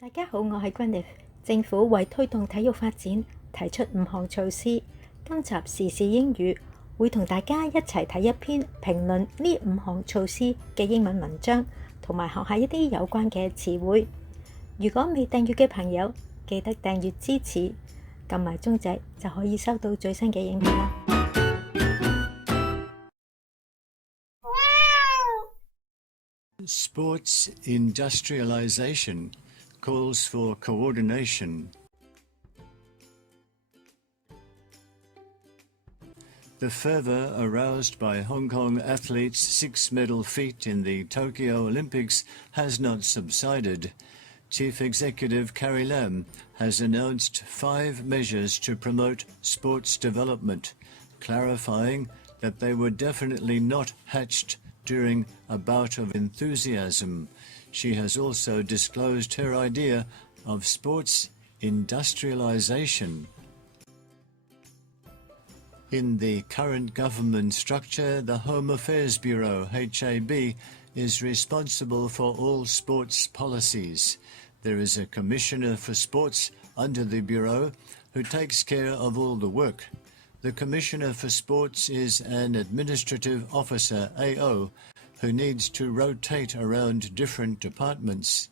大家好，我係君妮。政府為推動體育發展，提出5項措施。今集時事英語會同大家一齊睇一篇評論呢5項措施嘅英文文章，同埋學下一啲有關嘅詞彙。如果未訂閱嘅朋友，記得訂閱支持，撳埋鐘仔就可以收到最新嘅影片啦。Sports industrialization calls for coordination. The fervor aroused by Hong Kong athletes' 6-medal feat in the Tokyo Olympics has not subsided. Chief Executive Carrie Lam has announced 5 measures to promote sports development, clarifying that they were definitely not hatched during a bout of enthusiasm. She has also disclosed her idea of sports industrialization. In the current government structure, the Home Affairs Bureau, HAB, is responsible for all sports policies. There is a Commissioner for Sports under the Bureau who takes care of all the work. The Commissioner for Sports is an administrative officer, AO, who needs to rotate around different departments.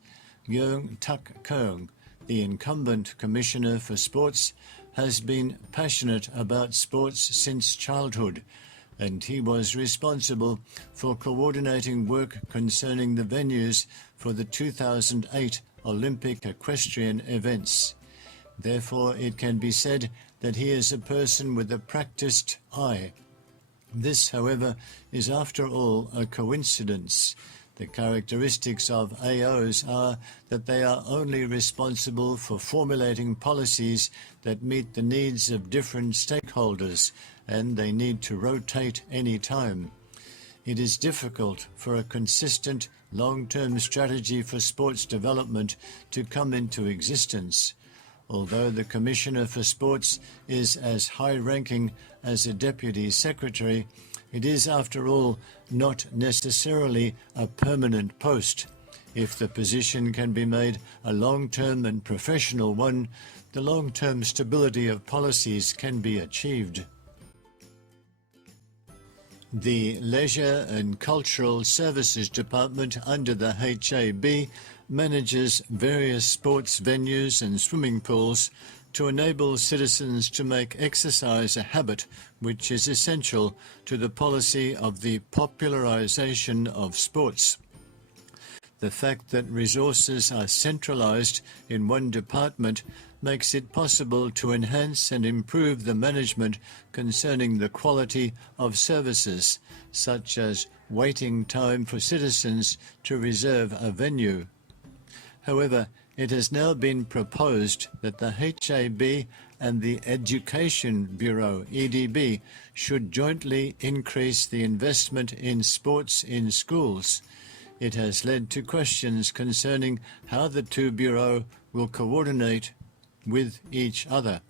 Yeung Tak Keung, the incumbent Commissioner for Sports, has been passionate about sports since childhood, and he was responsible for coordinating work concerning the venues for the 2008 Olympic equestrian events. Therefore, it can be said that he is a person with a practiced eye. This, however, is after all a coincidence. The characteristics of AOs are that they are only responsible for formulating policies that meet the needs of different stakeholders, and they need to rotate any time. It is difficult for a consistent, long-term strategy for sports development to come into existence. Although the Commissioner for Sports is as high-ranking as a Deputy Secretary, it is, after all, not necessarily a permanent post. If the position can be made a long-term and professional one, the long-term stability of policies can be achieved. The Leisure and Cultural Services Department under the HAB manages various sports venues and swimming pools to enable citizens to make exercise a habit which is essential to the policy of the popularization of sports. The fact that resources are centralized in one department makes it possible to enhance and improve the management concerning the quality of services, such as waiting time for citizens to reserve a venue. However, it has now been proposed that the HAB and the Education Bureau, EDB, should jointly increase the investment in sports in schools. It has led to questions concerning how the two bureaus will coordinate with each other.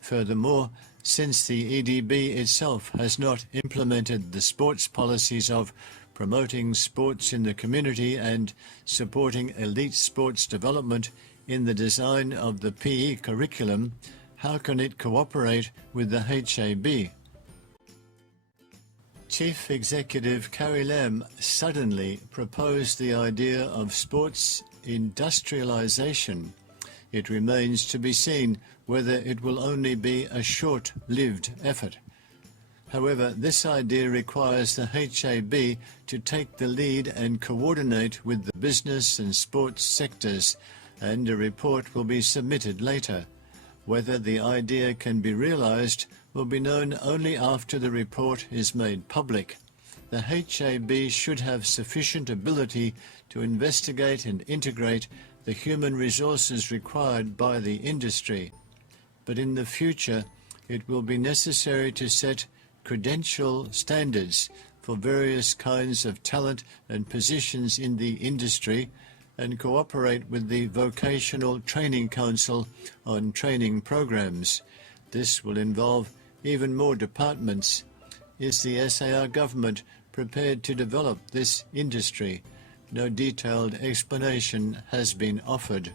Furthermore, since the EDB itself has not implemented the sports policies of promoting sports in the community and supporting elite sports development in the design of the PE curriculum, how can it cooperate with the HAB? Chief Executive Carrie Lam suddenly proposed the idea of sports industrialization. It remains to be seen whether it will only be a short-lived effort. However, this idea requires the HAB to take the lead and coordinate with the business and sports sectors, and a report will be submitted later. Whether the idea can be realized will be known only after the report is made public. The HAB should have sufficient ability to investigate and integrate the human resources required by the industry. But in the future, it will be necessary to set credential standards for various kinds of talent and positions in the industry, and cooperate with the Vocational Training Council on training programs. This will involve even more departments. Is the SAR government prepared to develop this industry? No detailed explanation has been offered.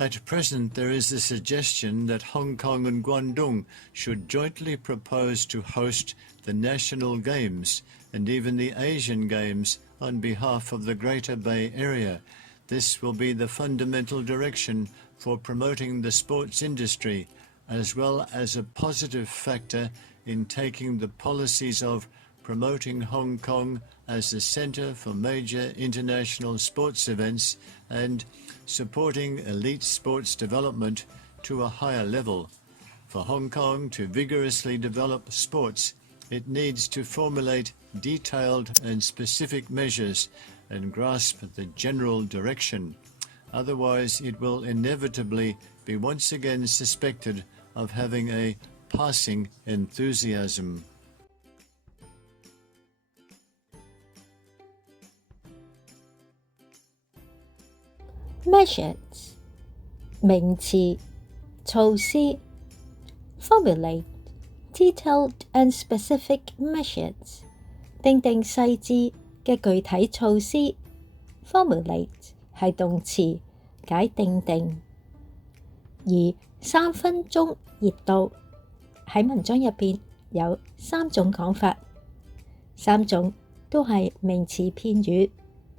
At present, there is a suggestion that Hong Kong and Guangdong should jointly propose to host the national games and even the Asian Games on behalf of the Greater Bay Area. This will be the fundamental direction for promoting the sports industry, as well as a positive factor in taking the policies of promoting Hong Kong as a centre for major international sports events and supporting elite sports development to a higher level. For Hong Kong to vigorously develop sports, it needs to formulate detailed and specific measures and grasp the general direction. Otherwise, it will inevitably be once again suspected of having a passing enthusiasm. Measures 名詞措施 Formulate detailed and specific measures 訂定細緻嘅具體措施 Formulate 係動詞解訂定，而3分鐘熱度喺文章入邊有3種講法，3種都係名詞片語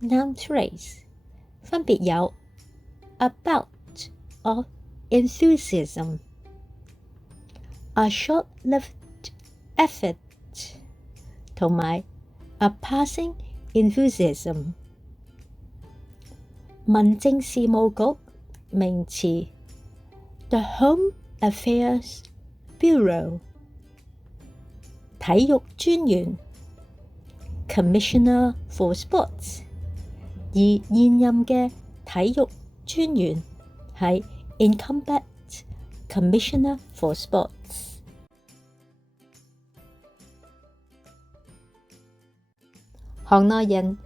noun phrase， 分別有about or enthusiasm, a short-lived effort 同埋 a passing enthusiasm。民政事務局名詞 The Home Affairs Bureau， 體育專員 Commissioner for Sports， 而現任嘅體育專員係 Incumbent Commissioner for Sports。行內人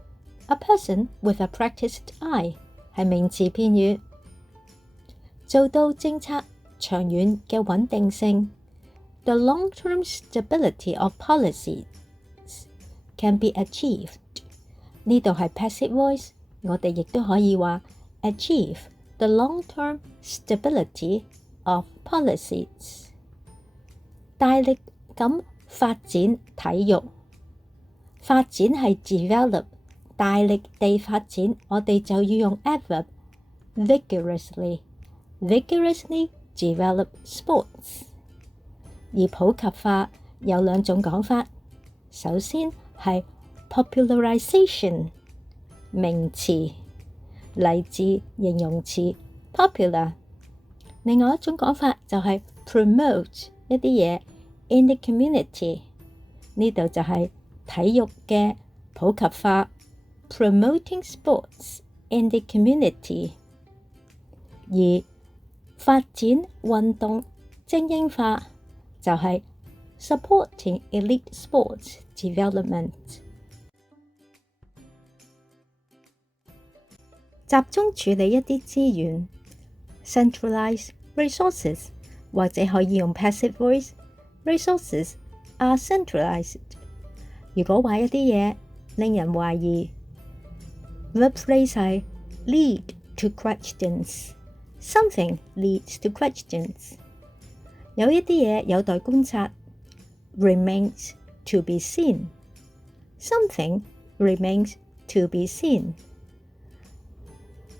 A person with a practiced eye 係名詞片語，做到政策長遠嘅穩定性 The long-term stability of policies can be achieved。 呢度係 passive voice， 我哋亦都可以話achieve the long-term stability of policies。 大力咁發展體育，發展係 develop， 大力地發展，我哋就要用 adverb vigorously develop sports。 而普及化有2種講法，首先係 popularization 名詞嚟自形容詞 popular， 另外一種講法就係 promote 一啲嘢 in the community， 呢度就係體育嘅普及化 promoting sports in the community。 而發展運動精英化就係 supporting elite sports development。集中處理一啲資源 centralize resources， 或者可以用 passive voice resources are centralized。 如果話一啲嘢令人懷疑 verb phrase 係 lead to questions， something leads to questions。 有一啲嘢有待觀察 remains to be seen， something remains to be seen。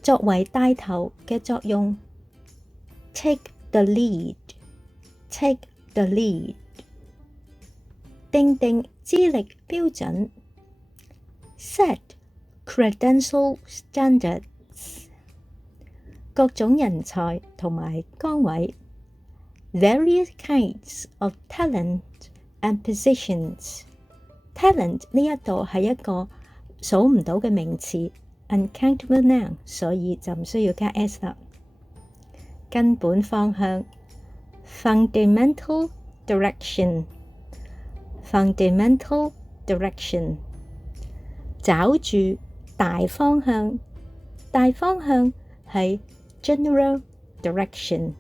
作為帶頭嘅作用 take the lead， 訂定資歷標準 set credential standards。 各種人才同埋崗位 various kinds of talent and positions。 talent 呢一度係一個數唔到嘅名詞uncountable noun， 所以就唔需要加 s 啦。根本方向 fundamental direction， 找住大方向，大方向係 general direction，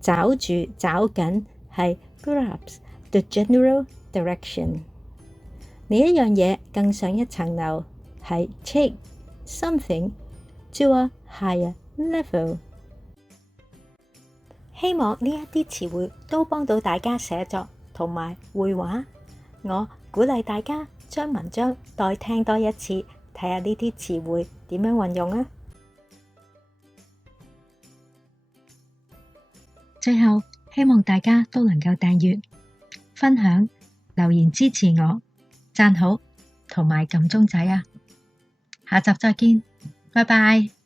找住找緊係 grasp the general direction。 另一樣嘢更上一層樓係 take something to a higher level。希望呢一啲詞彙都幫到大家寫作同埋會話。我鼓勵大家將文章再聽多一次，睇下呢啲詞彙點樣運用啊！最後，希望大家都能夠訂閱、分享、留言支持我，讚好同埋撳鐘仔啊！下集再見，拜拜。